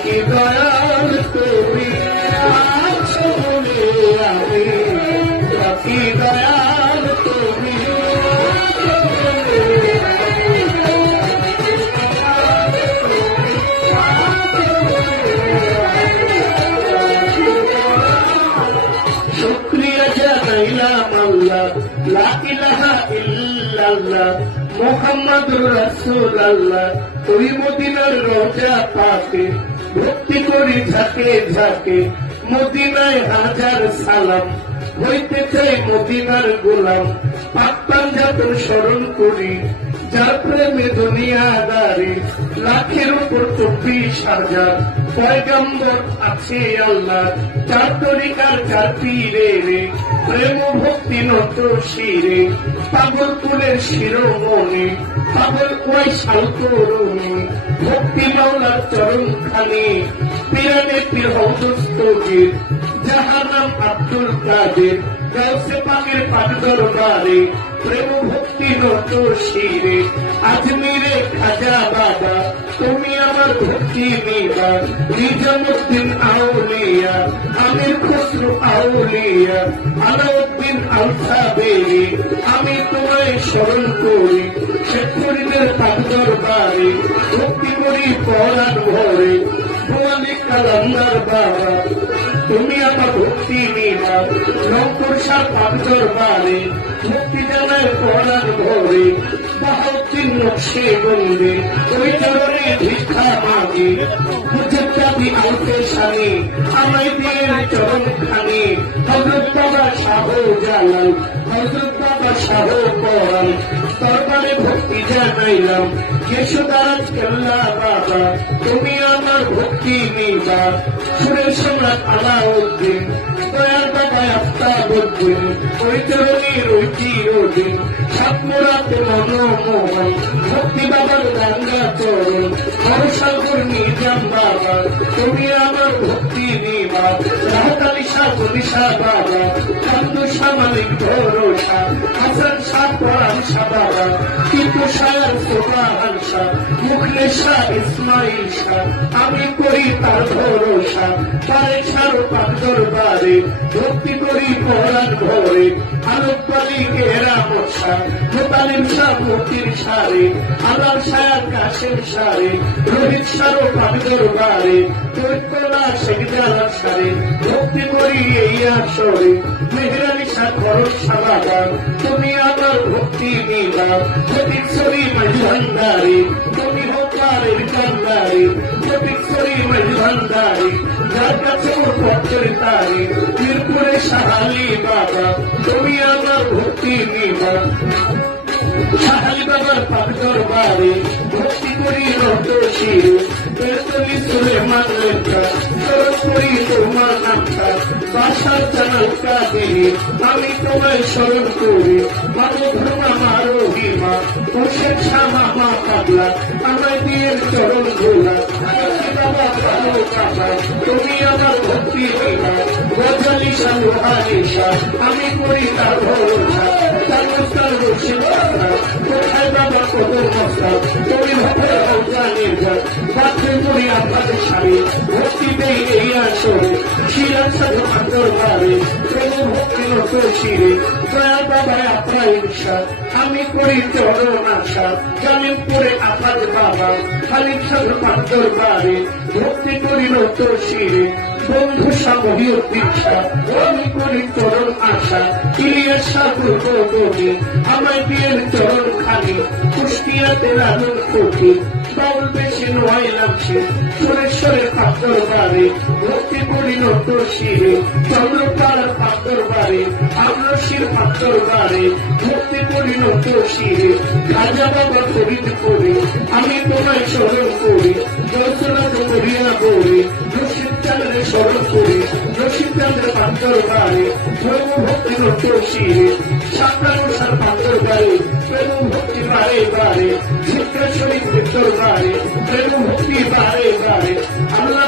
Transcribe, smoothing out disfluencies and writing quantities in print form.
কি দয়াল তুমি আছো বলে আমি, কি দয়াল তুমি শুকরিয়া জানাইলাম আল্লাহ, লা ইলাহা ইল্লাল্লাহ মুহাম্মাদুর রাসূলুল্লাহ। ওই মদিনার রওজা পাকে ভক্তি করি ঝাঁকে ঝাঁকে, মদিনায় হাজার সালাম, হইতে চাই মদিনার গোলাম। পাক পাঞ্জাতন স্মরণ করি, যার প্রেমে দুনিয়াদারি, লাখের উপর 24,000 পয়গম্বর আছে আল্লাহ। চার তরিকার চার পীরে রে, প্রেম ভক্তি নত শিরে, পাগল কুলের শিরোমণি, পাগল ওয়াইশাল তরুণী, ভক্তি মাওলার চরণ খানি, পিরানে পীর হৌদস্তগীর, যাহার নাম আব্দুল কাদের, গাউসে পাকের পাক দরবারে, প্রেম ভক্তি নত শিরে। আজমিরে খাজা বাবা তুমি আমার ভক্তি নিবা, নিজামুদ্দিন আউলিয়া, আমির খসরু আউলিয়া, আলাউদ্দিন আলসাবেরি, আমি তোমায় স্মরণ করি। শেখ ফরিদের পাক দরবারে ভক্তি করি পরাণ ভরে, ভুয়ালি কালান্দার বাবা তুমি আমার ভক্তি নিবা। রংপুর শাহ পাক দরবারে মুক্তি জানায় পরাণ ভরে, বাহাউদ্দিন নকশে বন্দে ওই চরণে ভিক্ষা মাগে। মুজাদ্দাদি আলফে শানি আমায় দিয়ে চরণ খানি, হযরত বাবা শাহ জালাল, হযরত বাবা শাহ পরাণ দরবারে ভক্তি জানাইলাম। যশোদারাজ কেল্লা বাবা তুমি আমার ভক্তি নিবা। সুরের সম্রাট আলাউদ্দিন, দয়াল বাবা আফতাবউদ্দিন, ওই চরণের ওই চিরদিন। সাতমোরাতে মনমোহন ভক্তি বাবার গঙ্গা চরণ, হরসাগর নিজাম বাবা তুমি আমার ভক্তি নিবা। রাহতালি শাহ গনিশা বাবা, আব্দুল শাহ মালিক ভরসা, হাসান শাহ পরাণ শাহ বাবা, টিপু শাহর সোবাহান শাহ, মুখলেস শাহ ইসমাইল শাহ, আমি করি তার ভরসা। পারে শাহর পাক দরবারে ভক্তি করি পরাণ ভরে, আলোকবালি কেরা মশা, মোতালিম শাহ মতির সারে, আলাল শাহ কাশেম সারে, রোহিত শাহ পাক দরবারে চৈতলা শেখ জালাল সারে, ভক্তি করি এই আসরে। মেহরানি শাহ খরচ সাবাবা তুমি আমার ভক্তি নিবা। ফটিকছড়ি মাঝি ভান্ডারি তুমি হোকারের কান্ডারি, ফটিকছড়ি মাঝি ভান্ডারি যার কাছে ওর পথের তারি, মিরপুরে শাহালি বাবা তুমি আমার ভক্তি নিবা। শাহালি বাবার পাক দরবারে ভক্তি করি নত শিরে, বেরতলি সুলেমান লেখা চরণ করি তোমার নামটা। বাসার জানাল কাদিরে আমি তোমায় স্মরণ করি, মানবধর্মা মারোহিমা হোসেন শাহ মামা পাগলা আমায় দিয়ে চরণ গোলা। বাবা ভালো বাবা তুমি আমার ভক্তি নিবা। গজালি শাহ রোহানি শাহ আমি করি তার ভরসা, তার মুস্তার রশিদ কোথায় বাবা কত মস্তা তুমি ভক্তের অজ্ঞানের ঘর, বাধ্য করি আপনাদের স্বামী ভক্তি দেই এই আসরে। শিরাজ সাধু পাক দরবারে প্রেম ভক্তি নত শিরে, দয়াল বাবায় আপনার ঈর্ষা আমি করি চরণ আশা। জালিমপুরে আপাদ বাবা খালিদ সাধু পাক দরবারে ভক্তি করি নত শিরে, বন্ধু সামহীয় দীক্ষা আমি করি চরণ আশা। ইলিয়াস শাহ পূর্ববর্তী আমায় দিয়ে চরণ খানি, কুষ্টিয়াতে লালন কোটি বাউল বেশি নয় লাগছে। সুরেশ্বরের পাক দরবারে ভক্তি করি নত শিরে, চন্দ্রপাড়ার পাক দরবারে আমরশির পাক দরবারে ভক্তি করি নত শিরে। রাজা বাবা ফরিদ করি আমি তোমায় স্মরণ করি, জয়সনাথ করিয়া বলি রশিদ চাঁদের স্মরণ করি। রশিদ চাঁদের পাক দরবারে প্রেম ভক্তি নত শিরে, সাতরানুসার পাক দরবারে প্রেম ভক্তি বারে বারে। শিক্ষা শরীফ দরবারে প্রেম ভক্তি বারে বারে। আল্লাহ